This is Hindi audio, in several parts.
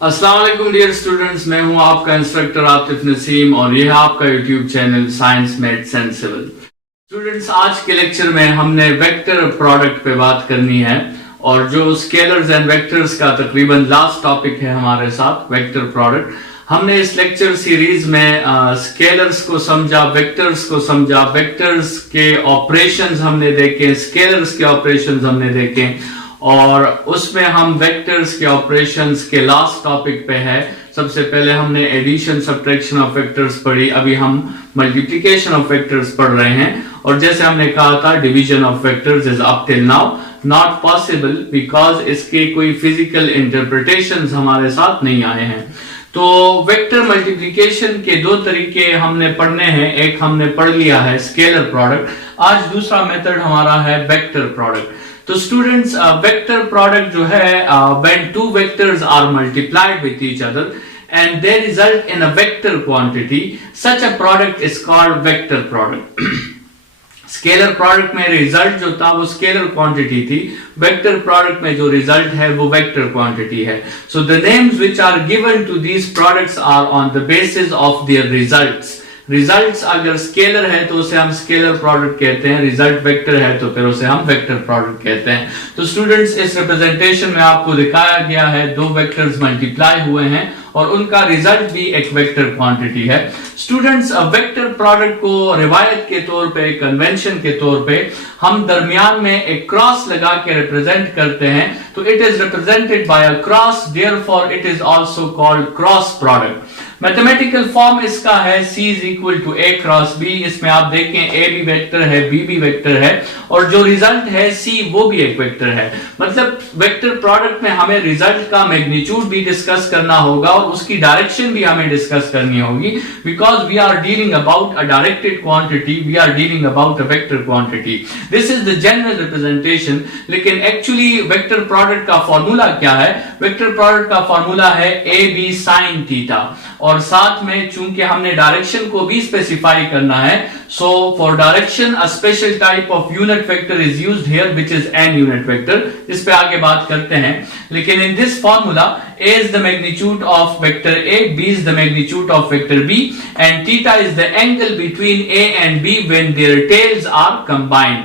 अस्सलाम वालेकुम डियर स्टूडेंट्स, मैं हूं आपका इंस्ट्रक्टर आतिफ नसीम और यह है आपका YouTube channel science maths and civil. Students, आज के लेक्चर में हमने वेक्टर प्रोडक्ट पे बात करनी है और जो स्केलर्स एंड वेक्टर्स का तकरीबन लास्ट टॉपिक है हमारे साथ, वेक्टर प्रोडक्ट। हमने इस लेक्चर सीरीज में स्केलर्स को समझा, वेक्टर्स को समझा, वेक्टर्स के ऑपरेशंस हमने देखे, स्केलर्स के ऑपरेशंस हमने देखे और उसमें हम वेक्टर्स के ऑपरेशंस के लास्ट टॉपिक पे है। सबसे पहले हमने एडिशन सब्ट्रैक्शन ऑफ वेक्टर्स पढ़ी, अभी हम मल्टीप्लिकेशन ऑफ वेक्टर्स पढ़ रहे हैं और जैसे हमने कहा था division of vectors is up till now not possible because इसके कोई फिजिकल इंटरप्रिटेशंस हमारे साथ नहीं आए हैं। तो वेक्टर मल्टीप्लिकेशन के दो तरीके हमने पढ़ने हैं, एक हमने पढ़ लिया है स्केलर प्रोडक्ट, आज दूसरा मेथड हमारा है वेक्टर प्रोडक्ट। तो स्टूडेंट्स, वेक्टर प्रोडक्ट जो है when two vectors are multiplied with each other and they result in a vector quantity, such a product is called vector product. Scalar product में रिजल्ट जो था वो स्केलर क्वांटिटी थी, वेक्टर प्रोडक्ट में जो रिजल्ट है वो वेक्टर क्वांटिटी है। So the names which are given to these products are on the basis of their results. Results अगर स्केलर है तो उसे हम स्केलर प्रोडक्ट कहते हैं, रिजल्ट वेक्टर है तो फिर उसे हम वेक्टर प्रोडक्ट कहते हैं। तो स्टूडेंट्स, इस रिप्रेजेंटेशन में आपको दिखाया गया है दो वेक्टर्स मल्टीप्लाई हुए हैं और उनका रिजल्ट भी एक वेक्टर क्वांटिटी है। स्टूडेंट्स, वेक्टर प्रोडक्ट को रिवायत के तौर पे, कन्वेंशन के तौर पे हम दरमियान में एक क्रॉस लगा के रिप्रेजेंट करते हैं, तो it is represented by a cross, therefore it is also called cross product. Mathematical form इसका है C is equal to A cross B। इसमें आप देखें A भी वेक्टर है, B भी वेक्टर है और जो रिजल्ट है C वो भी एक वेक्टर है। मतलब वेक्टर प्रोडक्ट में हमें रिजल्ट का मैग्नीट्यूड भी डिस्कस करना होगा और उसकी डायरेक्शन भी हमें डिस्कस करनी होगी, because we are dealing about a directed quantity, we are dealing about a vector quantity. This is the general representation. लेकिन एक्चुअली वेक्टर प्रोडक्ट का फॉर्मूला क्या है? वेक्टर प्रोडक्ट का फॉर्मूला है AB sin थीटा और साथ में चूंकि हमने डायरेक्शन को भी स्पेसिफाई करना है, so for direction a special type of unit vector is used here which is an unit vector. इस पे आगे बात करते हैं, लेकिन in this formula A is the magnitude of vector A, B is the magnitude of vector B and theta is the angle between A and B when their tails are combined।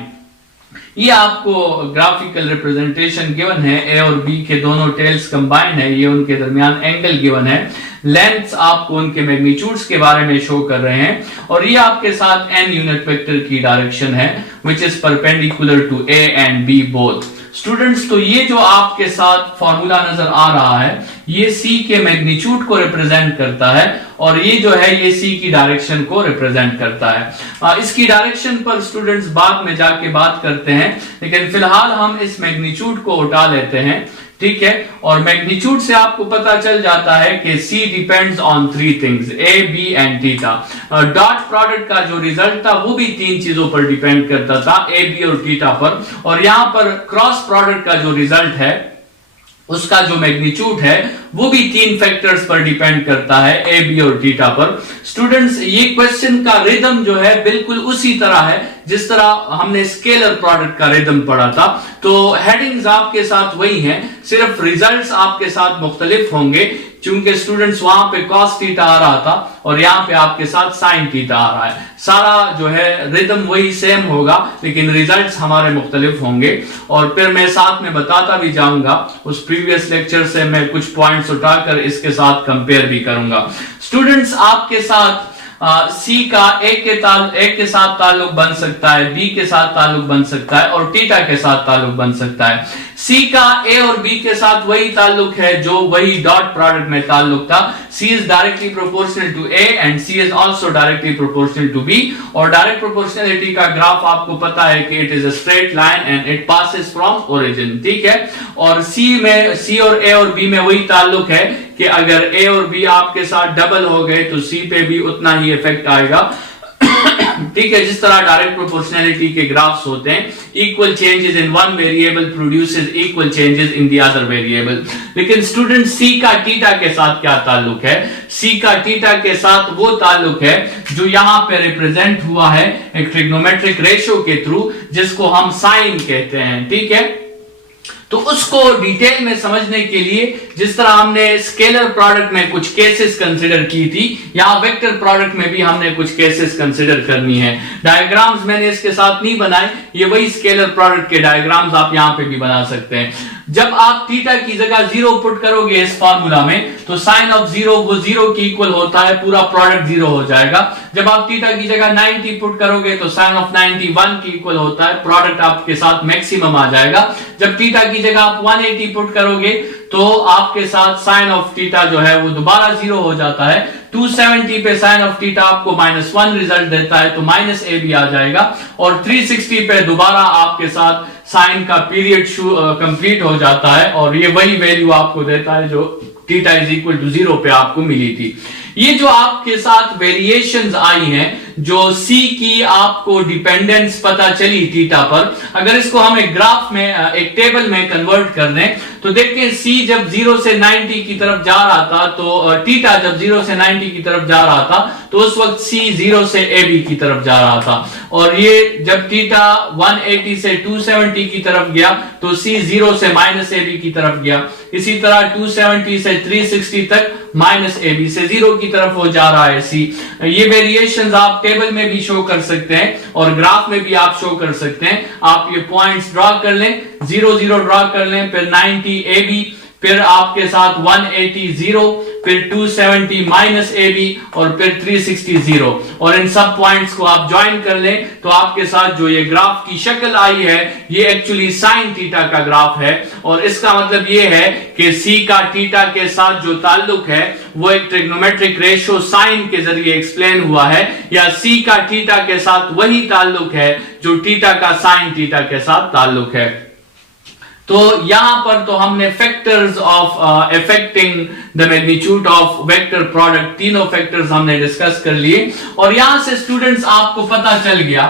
ये आपको ग्राफिकल रिप्रेजेंटेशन गिवन है, ए और बी के दोनों टेल्स कंबाइंड है, ये उनके दरमियान एंगल गिवन है, लेंथ्स आपको उनके मैग्नीट्यूड्स के बारे में शो कर रहे हैं और ये आपके साथ एन यूनिट वेक्टर की डायरेक्शन है which is perpendicular to A and B both. Students, तो ये जो आपके साथ फॉर्मूला नजर आ रहा है ये C के मैग्नीट्यूड को रिप्रेजेंट करता है और ये जो है ये C की डायरेक्शन को रिप्रेजेंट करता है। इसकी डायरेक्शन पर स्टूडेंट्स बाद में जाके बात करते हैं, लेकिन फिलहाल हम इस मैग्नीट्यूड को उठा लेते हैं, ठीक है। और मैग्नीट्यूड से आपको पता चल जाता है कि C depends on three things, A, B and theta. Dot product का जो रिजल्ट था वो भी तीन चीजों पर डिपेंड करता था, A, B और थीटा पर, और यहां पर क्रॉस प्रोडक्ट का जो रिजल्ट है उसका जो मैग्नीट्यूड है वो भी तीन फैक्टर्स पर डिपेंड करता है, ए, बी और थीटा पर। स्टूडेंट्स, ये क्वेश्चन का रिदम जो है बिल्कुल उसी तरह है जिस तरह हमने स्केलर प्रोडक्ट का रिदम पढ़ा था। तो हेडिंग्स आपके साथ वही हैं, सिर्फ रिजल्ट्स आपके साथ मुख्तलिफ होंगे, क्योंकि स्टूडेंट्स वहां पे cos थीटा आ रहा था और यहाँ पे आपके साथ sin थीटा आ रहा है। सारा जो है रिदम वही सेम होगा लेकिन रिजल्ट्स हमारे मुख्तलिफ होंगे और फिर मैं साथ में बताता भी जाऊंगा, उस प्रीवियस लेक्चर से मैं कुछ पॉइंट्स उठाकर इसके साथ कंपेयर भी करूंगा। स्टूडेंट्स, आपके साथ C का एक के साथ ताल्लुक बन सकता है, B के साथ ताल्लुक बन सकता है और थीटा के साथ ताल्लुक बन सकता है। C का A और B के साथ वही ताल्लुक है जो वही डॉट प्रोडक्ट में ताल्लुक था। C is directly proportional to A and C is also directly proportional to B और डायरेक्ट प्रोपोर्शनलिटी का ग्राफ आपको पता है कि it is a straight line and it passes from origin, ठीक है। और C और A और B में वही ताल्लुक है कि अगर A और B आपके साथ डबल हो गए तो C पे भी उतना ही इफेक्ट आएगा, ठीक है। जिस तरह डायरेक्ट प्रोपोर्शनलिटी के ग्राफ्स होते हैं, equal changes in one variable produces equal changes in the other variable. लेकिन स्टूडेंट, C का थीटा के साथ क्या ताल्लुक है? C का थीटा के साथ वो ताल्लुक है जो यहां पे रिप्रेजेंट हुआ है एक ट्रिग्नोमेट्रिक रेशियो के थ्रू, जिसको हम साइन कहते हैं, ठीक है। तो उसको डिटेल में समझने के लिए जिस तरह हमने स्केलर प्रोडक्ट में कुछ केसेस कंसिडर की थी, यहां वेक्टर प्रोडक्ट में भी हमने कुछ केसेस कंसिडर करनी है। डायग्राम्स मैंने इसके साथ नहीं बनाए, ये वही स्केलर प्रोडक्ट के डायग्राम्स आप यहां पे भी बना सकते हैं। जब आप थीटा की जगह 0 पुट करोगे इस फार्मूला में, तो साइन ऑफ 0 वो 0 के इक्वल होता है, पूरा प्रोडक्ट 0 हो जाएगा। जब आप थीटा की जगह 90 पुट करोगे तो साइन ऑफ 90 1 के इक्वल होता है, प्रोडक्ट आपके साथ मैक्सिमम आ जाएगा। जब थीटा की जगह आप 180 पुट करोगे तो आपके साथ साइन ऑफ थीटा जो है वो दोबारा 0 हो जाता है। 270 पे साइन ऑफ थीटा आपको -1 रिजल्ट देता है, तो -AB आ जाएगा। और 360 पे दोबारा आपके साथ साइन का पीरियड कंप्लीट हो जाता है, और ये वही वैल्यू आपको देता है जो थीटा इज इक्वल टू 0 पे आपको मिली थी। ये जो आपके साथ वेरिएशंस आई हैं, जो C की आपको डिपेंडेंस पता चली थीटा पर, अगर इसको हम एक ग्राफ में, एक टेबल में कन्वर्ट कर दें तो देखिए C जब 0 से 90 की तरफ जा रहा था, तो थीटा जब 0 से 90 की तरफ जा रहा था तो उस वक्त C 0 से AB की तरफ जा रहा था, और ये जब थीटा 180 से 270 की तरफ गया तो C 0 से -AB की तरफ गया। इसी तरह 270 से 360 तक -AB से 0 की तरफ हो जा रहा है C। ये वेरिएशंस आप टेबल में भी शो कर सकते हैं और ग्राफ में भी आप शो कर सकते हैं। आप ये पॉइंट्स ड्रॉ कर लें, 0 0 ड्रॉ कर लें, फिर 90 AB, फिर आपके साथ 180 0, फिर 270 -AB और फिर 360 0, और इन सब पॉइंट्स को आप ज्वाइन कर लें तो आपके साथ जो ये ग्राफ की शक्ल आई है ये एक्चुअली साइन थीटा का ग्राफ है। और इसका मतलब ये है कि C का थीटा के साथ जो ताल्लुक है वो एक ट्रिग्नोमेट्रिक रेशियो साइन के जरिए एक्सप्लेन हुआ है, या C का थीटा के साथ वही ताल्लुक है जो थीटा का साइन थीटा के साथ ताल्लुक है। तो यहां पर तो हमने factors of affecting the magnitude of vector product, तीनों फैक्टर्स हमने डिस्कस कर लिए, और यहां से स्टूडेंट्स आपको पता चल गया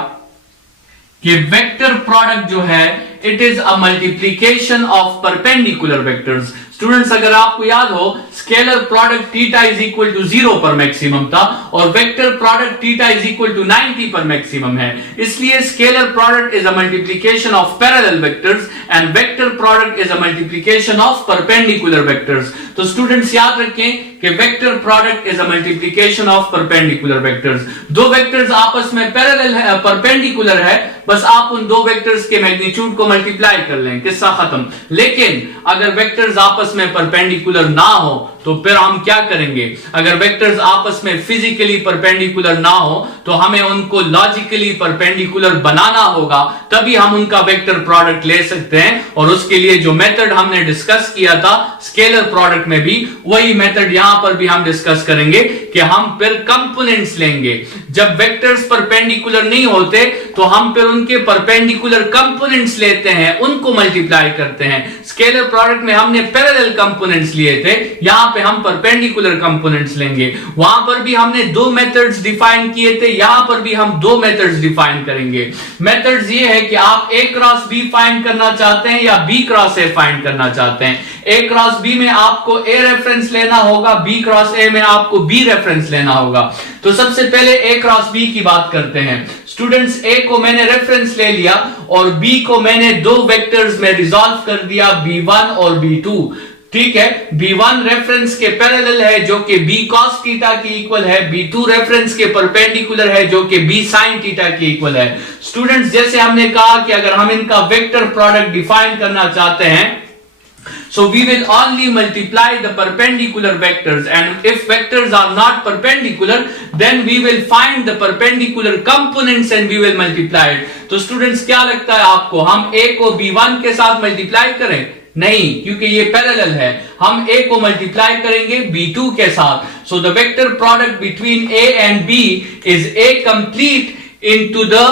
कि वेक्टर प्रोडक्ट जो है it is a multiplication of perpendicular vectors. Students अगर आपको याद हो, scalar product theta is equal to 0 पर मैक्सिमम था और vector product theta is equal to 90 पर मैक्सिमम है, इसलिए scalar product is a multiplication of parallel vectors and vector product is a multiplication of perpendicular vectors. तो स्टूडेंट्स याद रखें कि vector product is a multiplication of perpendicular vectors. दो वेक्टर्स आपस में पैरेलल है, परपेंडिकुलर है, बस आप उन दो वेक्टर्स के मैग्नीट्यूड को मल्टीप्लाई कर लें, किस्सा खत्म। लेकिन अगर वेक्टर्स आपस में परपेंडिकुलर ना हो तो फिर हम क्या करेंगे? अगर वेक्टर्स आपस में फिजिकली परपेंडिकुलर ना हो तो हमें उनको लॉजिकली परपेंडिकुलर बनाना होगा, तभी हम उनका वेक्टर प्रोडक्ट ले सकते हैं। और उसके लिए जो मेथड हमने डिस्कस किया था स्केलर प्रोडक्ट में भी, वही मेथड यहां पर भी हम डिस्कस करेंगे कि हम फिर कंपोनेंट्स लेंगे। जब वेक्टर्स परपेंडिकुलर नहीं होते तो हम फिर उनके परपेंडिकुलर कंपोनेंट्स लेते हैं, उनको मल्टीप्लाई करते हैं। स्केलर प्रोडक्ट में हमने पैरेलल कंपोनेंट्स लिए थे, यहां पे हम परपेंडिकुलर कंपोनेंट्स लेंगे। वहां पर भी हमने दो मेथड्स डिफाइन किए थे, यहां पर भी हम दो मेथड्स डिफाइन करेंगे। मेथड्स ये है कि आप A क्रॉस B फाइंड करना चाहते हैं या B क्रॉस A फाइंड करना चाहते हैं। A क्रॉस B में आपको A रेफरेंस लेना होगा, B क्रॉस A में आपको B रेफरेंस लेना होगा। तो सबसे पहले A क्रॉस B की बात करते हैं। स्टूडेंट्स, A को मैंने रेफरेंस ले लिया और B को मैंने दो वेक्टर्स में रिजॉल्व कर दिया, B1 और B2। ठीक है, B1 रेफरेंस के पैरेलल है जो कि B cos थीटा के इक्वल है, B2 रेफरेंस के परपेंडिकुलर है जो कि B sin थीटा के इक्वल है। स्टूडेंट्स, जैसे हमने कहा कि अगर हम इनका वेक्टर प्रोडक्ट डिफाइन करना चाहते हैं, so we will only multiply the perpendicular vectors, and if vectors are not perpendicular then we will find the perpendicular components and we will multiply it। तो स्टूडेंट्स क्या लगता है आपको, हम A को B1 के साथ मल्टीप्लाई करें? नहीं, क्योंकि ये पैरेलल है। हम A को मल्टीप्लाई करेंगे B2 के साथ। so the vector product between A and B is A complete into the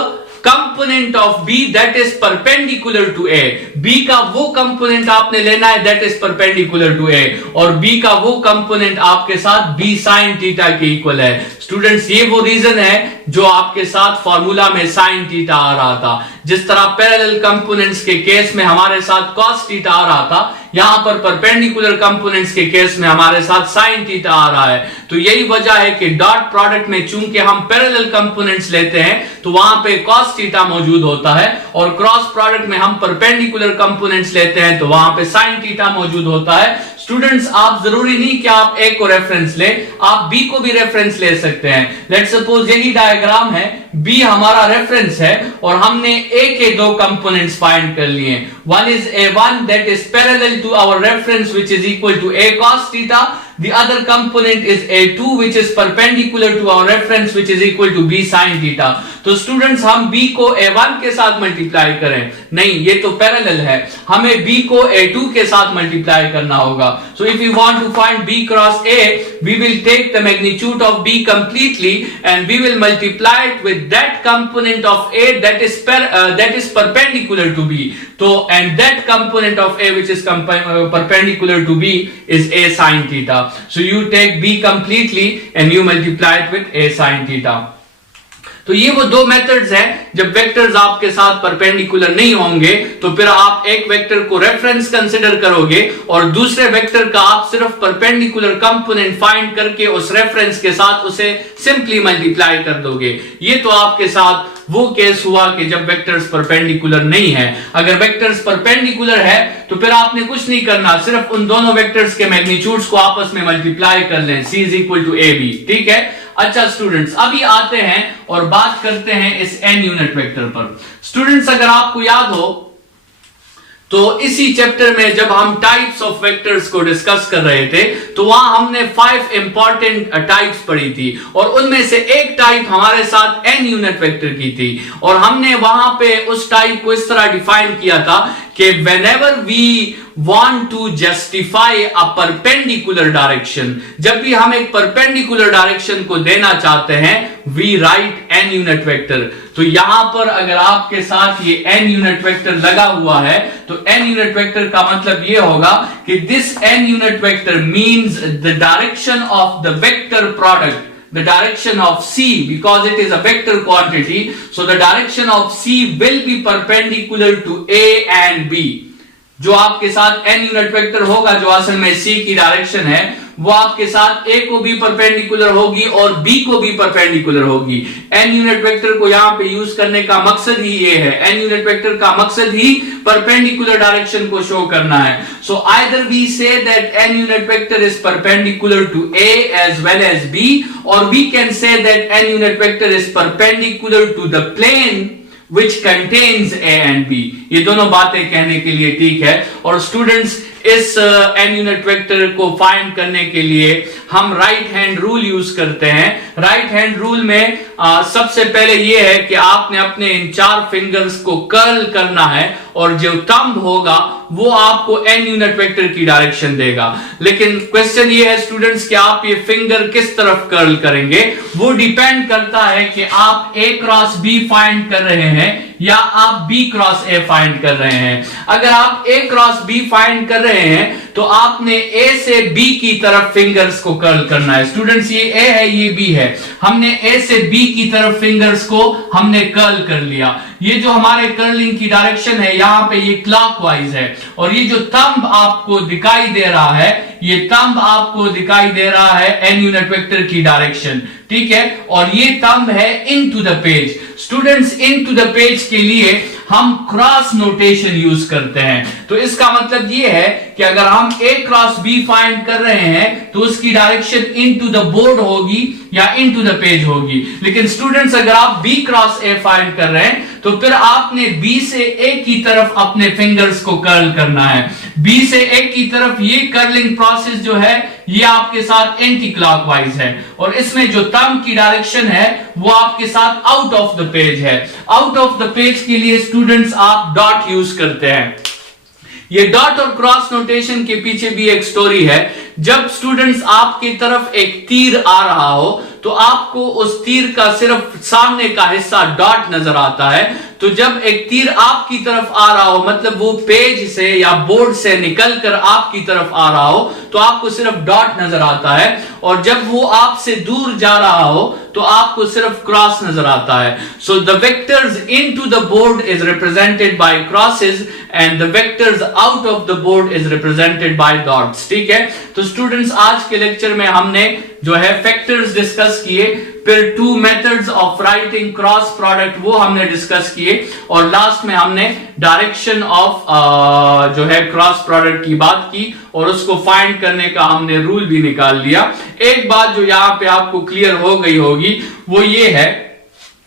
component of B that is perpendicular to A। B का वो कंपोनेंट आपने लेना है that is perpendicular to A, और B का वो कंपोनेंट आपके साथ B sin थीटा के इक्वल है। स्टूडेंट्स ये वो रीजन है जो आपके साथ फॉर्मूला में साइन थीटा आ रहा था। जिस तरह पैरेलल कंपोनेंट्स के केस में हमारे साथ कॉस थीटा आ रहा था, यहां पर परपेंडिकुलर कंपोनेंट्स के केस में हमारे साथ साइन थीटा आ रहा है। तो यही वजह है कि डॉट प्रोडक्ट में चूंकि हम पैरेलल कंपोनेंट्स लेते हैं तो वहां पे कॉस थीटा मौजूद होता है, और क्रॉस प्रोडक्ट में हम परपेंडिकुलर कंपोनेंट्स लेते हैं तो वहां पे साइन थीटा मौजूद होता है। स्टूडेंट्स आप जरूरी नहीं कि आप ए को रेफरेंस ले, आप बी को भी रेफरेंस ले सकते हैं। लेट्स सपोज यही डायग्राम है, बी हमारा रेफरेंस है और हमने ए के दो कंपोनेंट्स फाइंड कर लिए। One is A1 that is parallel to our reference which is equal to A cos theta, the other component is A2 which is perpendicular to our reference which is equal to B sin theta। तो स्टूडेंट्स हम B को A1 के साथ मल्टीप्लाई करें, नहीं ये तो पैरेलल है, हमें B को A2 के साथ मल्टीप्लाई करना होगा। So if we want to find B cross A, we will take the magnitude of B completely and we will multiply it with that component of A that is perpendicular to B। तो and that component of A which is perpendicular to B is A sin theta। So you take B completely and you multiply it with A sin theta। तो ये वो दो मेथड्स हैं, जब वेक्टर्स आपके साथ परपेंडिकुलर नहीं होंगे तो फिर आप एक वेक्टर को रेफरेंस कंसीडर करोगे और दूसरे वेक्टर का आप सिर्फ परपेंडिकुलर कंपोनेंट फाइंड करके उस रेफरेंस के साथ उसे सिंपली मल्टीप्लाई कर दोगे। ये तो आपके साथ वो केस हुआ कि जब वेक्टर्स परपेंडिकुलर नहीं है। अगर वेक्टर्स परपेंडिकुलर है तो फिर आपने कुछ नहीं करना, सिर्फ उन दोनों वेक्टर्स के मैग्नीट्यूड्स को आपस में मल्टीप्लाई कर लें, C is equal to AB। ठीक है, अच्छा स्टूडेंट्स अभी आते हैं और बात करते हैं इस n यूनिट वेक्टर पर। स्टूडेंट्स अगर आपको याद हो तो इसी चैप्टर में जब हम टाइप्स ऑफ वेक्टर्स को डिस्कस कर रहे थे तो वहां हमने 5 इंपॉर्टेंट टाइप्स पढ़ी थी और उनमें से एक टाइप हमारे साथ n यूनिट वेक्टर की थी और हमने वहां पे उस टाइप को इस तरह डिफाइन किया था कि whenever we want to justify a perpendicular direction, जब भी हम एक perpendicular direction को देना चाहते हैं we write n unit vector. तो यहां पर अगर आपके साथ ये n यूनिट वेक्टर लगा हुआ है तो n यूनिट वेक्टर का मतलब ये होगा कि this n unit vector means the direction of the vector product, the direction of C, because it is a vector quantity, so the direction of C will be perpendicular to A and B। जो आपके साथ n यूनिट वेक्टर होगा जो असल में C की डायरेक्शन है वो आपके साथ A को भी परपेंडिकुलर होगी और B को भी परपेंडिकुलर होगी। n यूनिट वेक्टर को यहाँ पे यूज करने का मकसद ही ये है, n यूनिट वेक्टर का मकसद ही परपेंडिकुलर डायरेक्शन को शो करना है। So either we say that n unit vector is perpendicular to A as well as B, or we can say that n unit vector is perpendicular to the plane which contains A and B। ये दोनों बातें कहने के लिए ठीक है। और स्टूडेंट्स इस n यूनिट वेक्टर को फाइंड करने के लिए हम राइट हैंड रूल यूज करते हैं। राइट हैंड रूल में सबसे पहले ये है कि आपने अपने इन 4 फिंगर्स को कर्ल करना है और जो थंब होगा वो आपको n यूनिट वेक्टर की डायरेक्शन देगा। लेकिन क्वेश्चन ये है स्टूडेंट्स कि आप ये फिंगर किस तरफ कर्ल करेंगे, वो डिपेंड करता है कि आप A क्रॉस B फाइंड कर रहे हैं या आप B क्रॉस A फाइंड कर रहे हैं। अगर आप A क्रॉस B फाइंड कर रहे हैं तो आपने A से B की तरफ फिंगर्स को कर्ल करना है। स्टूडेंट्स ये A है ये B है, हमने A से B की तरफ फिंगर्स को हमने कर्ल कर लिया। ये जो हमारे कर्लिंग की डायरेक्शन है यहाँ पे ये क्लॉकवाइज है और ये जो थंब आपको दिखाई दे रहा है ये थंब आपको दिखाई दे रहा है n यूनिट वेक्टर की डायरेक्शन। ठीक है, और ये थंब है into the page. Students into the page के लिए हम क्रॉस नोटेशन यूज करते हैं। तो इसका मतलब ये है कि अगर हम A क्रॉस B फाइंड कर रहे हैं तो उसकी डायरेक्शन इनटू द बोर्ड होगी या इनटू द पेज होगी। लेकिन स्टूडेंट्स अगर आप B क्रॉस A फाइंड कर रहे हैं तो फिर आपने B से A की तरफ अपने फिंगर्स को कर्ल करना है। B से A की तरफ ये कर्लिंग प्रोसेस जो है ये आपके साथ एंटी क्लॉकवाइज है और इसमें जो थंब की डायरेक्शन है वो आपके साथ आउट ऑफ द पेज है। आउट ऑफ द पेज के लिए स्टूडेंट्स आप डॉट यूज करते हैं। ये डॉट और क्रॉस नोटेशन के पीछे भी एक स्टोरी है। जब स्टूडेंट्स आपकी तरफ एक तीर आ रहा हो तो आपको उस तीर का सिर्फ सामने का हिस्सा डॉट नजर आता है। तो जब एक तीर आपकी तरफ आ रहा हो, मतलब वो पेज से या बोर्ड से निकलकर आपकी तरफ आ रहा हो, तो आपको सिर्फ डॉट नजर आता है। और जब वो आपसे दूर जा रहा हो तो आपको सिर्फ क्रॉस नजर आता है। So the vectors into the board is represented by crosses and the vectors out of the board is represented by dots. ठीक है, तो स्टूडेंट्स आज के लेक्चर में हमने जो है फैक्टर्स डिस्कस किए, फिर two methods of writing cross product वो हमने डिस्कस किए, और लास्ट में हमने डायरेक्शन ऑफ जो है क्रॉस प्रोडक्ट की बात की और उसको फाइंड करने का हमने रूल भी निकाल लिया। एक बात जो यहां पे आपको क्लियर हो गई होगी वो ये है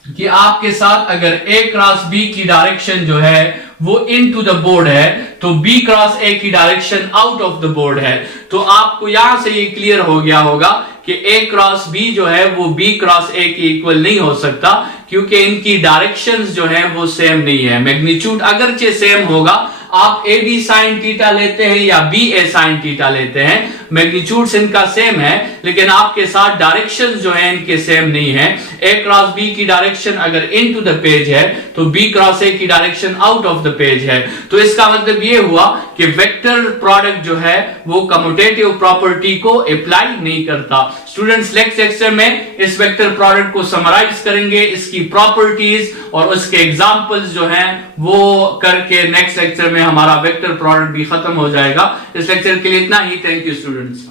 कि आपके साथ अगर ए क्रॉस बी की डायरेक्शन जो है वो इनटू द बोर्ड है तो बी क्रॉस ए की direction out of the board है। तो आपको यहां से ये क्लियर हो गया होगा कि ए क्रॉस बी जो है वो बी क्रॉस ए के इक्वल नहीं हो सकता, क्योंकि इनकी डायरेक्शंस जो है वो सेम नहीं है। मैग्नीट्यूड अगरचे सेम होगा, आप ए बी साइन थीटा लेते हैं या बी ए साइन थीटा लेते हैं, मैग्नीट्यूड्स इनका सेम है, लेकिन आपके साथ डायरेक्शंस जो है इनके सेम नहीं है। ए क्रॉस बी की डायरेक्शन अगर इनटू द पेज है तो बी क्रॉस ए की direction out of the page है। तो इसका मतलब ये हुआ कि वेक्टर प्रोडक्ट जो है वो कम्यूटेटिव प्रॉपर्टी को अप्लाई नहीं करता। स्टूडेंट्स नेक्स्ट लेक्चर में इस वेक्टर प्रोडक्ट को समराइज करेंगे, इसकी प्रॉपर्टीज और उसके एग्जांपल्स जो हैं वो करके नेक्स्ट लेक्चर में हमारा वेक्टर प्रोडक्ट भी खत्म हो जाएगा। इस लेक्चर के लिए इतना ही। Thank you students.